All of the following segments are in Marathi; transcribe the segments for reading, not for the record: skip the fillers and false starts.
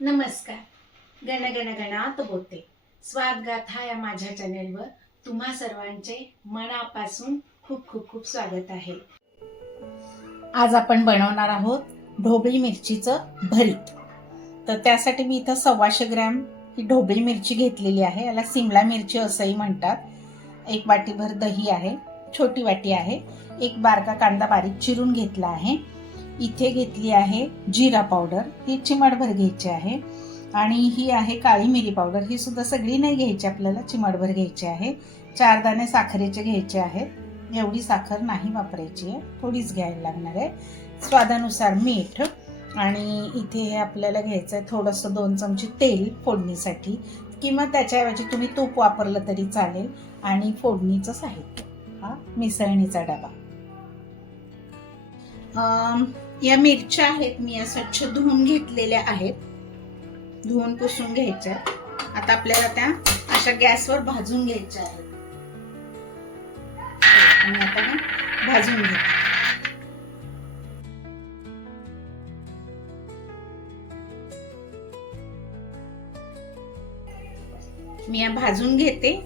नमस्कार. गणगणगणात बोलते. स्वादगाथा या माझ्या चॅनेलवर तुम्हा सर्वांचे मनापासून खूप खूप खूप स्वागत आहे. आज आपण बनवणार आहोत ढोबळी मिरचीचं भरीत. तर त्यासाठी मी इथं 125 ग्रॅम ही ढोबळी मिरची घेतलेली आहे. याला सिमला मिरची असंही म्हणतात. 1 वाटीभर दही आहे, छोटी वाटी आहे. 1 बारका कांदा बारीक चिरून घेतला आहे. इथे घेतली आहे जिरा पावडर, ही चिमटभर घ्यायची आहे. आणि ही आहे काळी मिरी पावडर, ही सुद्धा सगळी नाही घ्यायची, आपल्याला चिमटभर घ्यायची आहे. 4 दाणे साखरेचे घ्यायचे आहेत. एवढी साखर नाही वापरायची आहे, थोडीच घ्यायला लागणार आहे. स्वादानुसार मीठ. आणि इथे आपल्याला घ्यायचं आहे थोडंसं 2 चमचे तेल फोडणीसाठी, किंवा त्याच्याऐवजी तुम्ही तूप वापरलं तरी चालेल. आणि फोडणीचं साहित्य हा मिसळणीचा डबा. या मिरच्या आहेत, मी या स्वच्छ धुवून घेतलेल्या आहेत. धुवून पुसून घ्यायच्या. आता आपल्याला त्या अशा गॅसवर भाजून घ्यायच्या आहेत. आणि आता हे भाजून घेते. मी या भाजून घेते.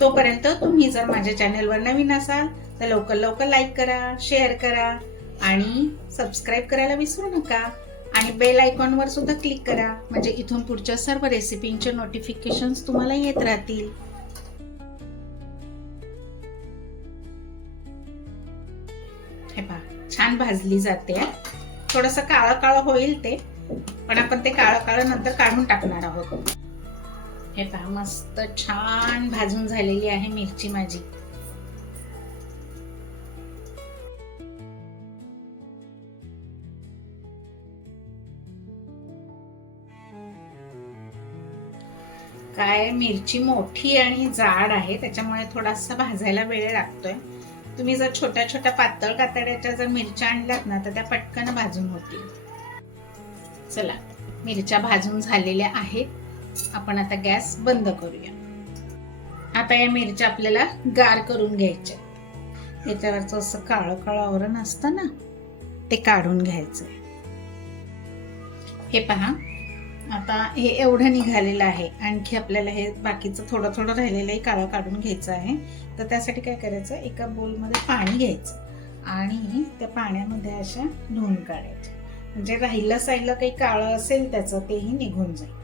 तोपर्यंत तुम्ही जर माझ्या चॅनलवर नवीन असाल तर लवकर लवकर लाईक करा, शेअर करा आणि सबस्क्राईब करायला विसरू नका. आणि बेल आयकॉनवर सुद्धा क्लिक करा, म्हणजे इथून पुढच्या सर्व रेसिपींचे नोटिफिकेशन्स तुम्हाला येत राहतील. हे पहा, छान भाजली जाते. थोडंसं काळं काळं होईल ते, पण आपण ते काळं काळं नंतर काढून टाकणार आहोत. हे पहा, मस्त छान भाजून झालेली आहे मिरची माझी. काय मिरची मोठी आणि जाड आहे, त्याच्यामुळे थोडासा भाजायला वेळ लागतोय. तुम्ही जर छोट्या छोट्या पातळ कातड्याच्या जर मिरच्या आणल्यात ना तर त्या पटकन भाजून होतील. चला, मिरच्या भाजून झालेल्या आहेत. आपण आता गॅस बंद करूया. आता या मिरच्या आपल्याला गार करून घ्यायच्या. याच्यावरचं असं काळं काळं आवरण असतं ना, ते काढून घ्यायचं. हे पहा, आता हे एवढं निघालेलं आहे. आणखी आपल्याला हे बाकीचं थोडं थोडं राहिलेलंही काळं काढून घ्यायचं आहे. तर त्यासाठी काय करायचं, एका बोलमध्ये पाणी घ्यायचं आणि त्या पाण्यामध्ये अशा धुवून काढायच्या, म्हणजे राहिलं साहिलं काही काळं असेल त्याचं तेही निघून जाईल.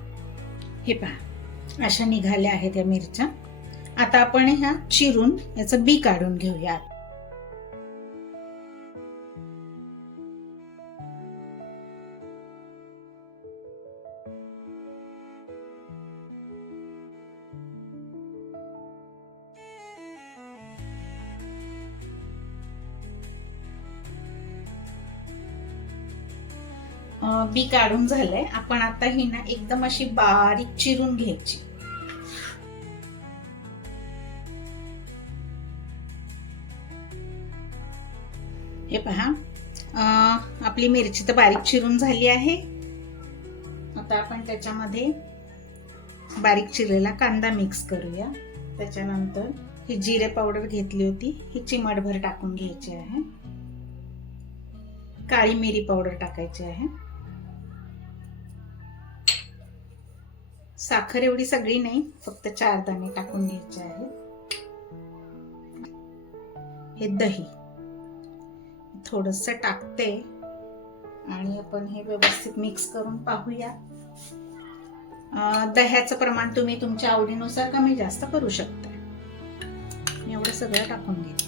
हे पहा, अशा निघाल्या आहेत या मिरच्या. आता आपण ह्या चिरून याचं बी काढून घेऊया. बी काढून झालंय. आपण आता ही ना एकदम अशी बारीक चिरून घ्यायची. हे पहा, आपली मिरची तर बारीक चिरून झाली आहे. आता आपण त्याच्यामध्ये बारीक चिरलेला कांदा मिक्स करूया. त्याच्यानंतर ही जिरे पावडर घेतली होती, ही चिमटभर टाकून घ्यायची आहे. काळी मिरी पावडर टाकायची आहे. साखर एवढी सगळी नाही, फक्त 4 दाणे टाकून घ्यायचे आहे. हे दही थोडंसं टाकते आणि आपण हे व्यवस्थित मिक्स करून पाहूया. दह्याचं प्रमाण तुम्ही तुमच्या आवडीनुसार कमी जास्त करू शकता. एवढं सगळं टाकून घेते.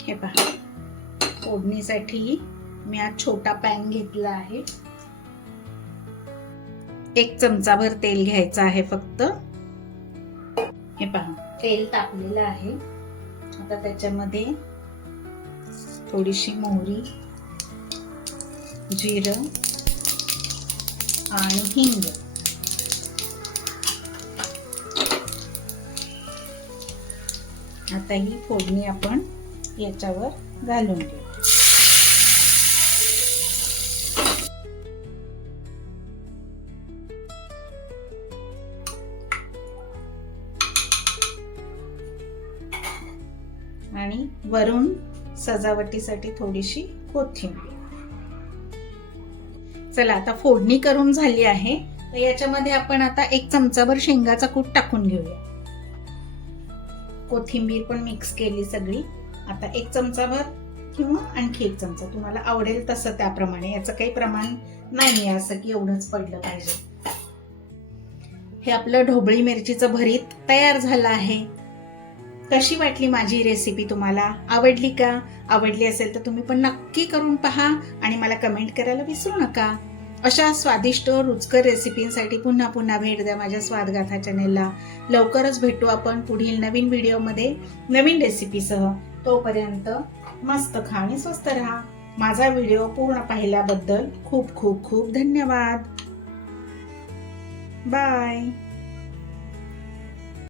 हे पहा, फोडणीसाठी मी आज छोटा पॅन घेतला आहे. 1 चमचाभर तेल घ्यायचं आहे फक्त. हे पहा, तेल तापलेलं आहे. आता त्याच्यामध्ये थोडीशी मोहरी, जिरं आणि हिंग. आता ही फोडणी आपण याच्यावर घालून घेऊ. आणि वरून सजावटीसाठी थोडीशी कोथिंबीर. चला आता फोडणी करून झाली आहे. तर याच्यामध्ये आपण आता 1 चमचाभर शेंगाचा कूट टाकून घेऊया. कोथिंबीर पण मिक्स केली सगळी. आता 1 चमचाभर किंवा आणखी 1 चमचा तुम्हाला आवडेल तसं त्याप्रमाणे. याचं काही प्रमाण नाही आहे असं की एवढंच पडलं पाहिजे. हे आपलं ढोबळी मिरचीचं भरीत तयार झालं आहे. कशी वाटली माझी रेसिपी तुम्हाला? आवडली का? आवडली असेल तर तुम्ही पण नक्की करून पहा आणि मला कमेंट करायला विसरू नका. अशा स्वादिष्ट रुचकर रेसिपींसाठी पुन्हा पुन्हा भेट द्या माझ्या स्वादगाथा चॅनेलला. लवकरच भेटू आपण पुढील नवीन व्हिडिओमध्ये नवीन रेसिपीसह. तोपर्यंत मस्त खा आणि स्वस्त राहा. माझा व्हिडिओ पूर्ण पाहिल्याबद्दल खूप खूप खूप धन्यवाद. बाय.